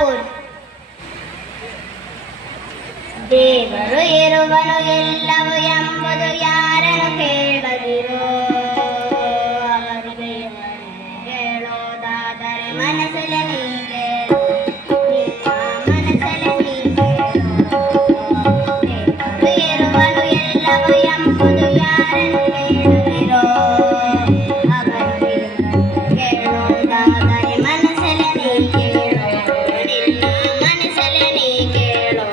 ಪುರ್. ದೇವರು ಇರುವನು ಎಲ್ಲವೂ ಎಂಬುದು ಯಾರನ್ನು ಕೇಳದಿರೋ, ಅವರಿಗೆ ಹೇಳೋದಾದರೆ ಮನಸ್ಸಲ್ಲಿ ನೀ ಕೇಳು, ನಿನ್ನ ಮನಸ್ಸಲ್ಲಿ ನೀ ಕೇಳು. ದೇವರು ಇರುವನು ಎಲ್ಲವೂ ಎಂಬುದು ಯಾರನ್ನು ಕೇಳದಿರೋ, ಅವರಿಗೆ ಹೇಳೋದಾದರೆ ಮನಸ್ಸಲ್ಲಿ ನೀ ಕೇಳು, ನಿನ್ನ ಮನಸ್ಸಲ್ಲಿ ನೀ ಕೇಳು.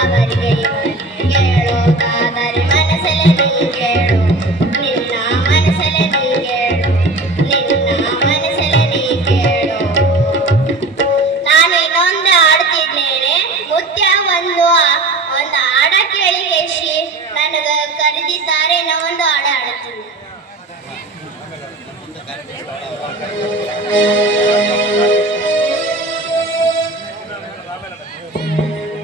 ಅವರಿಗೆ ಹೇಳೋದಾದರೆ ಮನಸ್ಸಲ್ಲಿ ನೀ ಕೇಳು, ನಿನ್ನ ಮನಸ್ಸಲ್ಲಿ ನೀ ಕೇಳು, ನಿನ್ನ ಮನಸ್ಸಲ್ಲಿ ನೀ ಕೇಳು. ನಾನು ಇನ್ನೊಂದು ಹಾಡ್ತಿದ್ದೇನೆ. ಮುತ್ಯ ಒಂದು ಹಾಡ ಕೇಳಿ ಯಶಿ ನನಗೆ ಕರೆದಿದ್ದಾರೆ. ನಾ ಒಂದು ಹಾಡ ಹಾಡ್ತೀನಿ.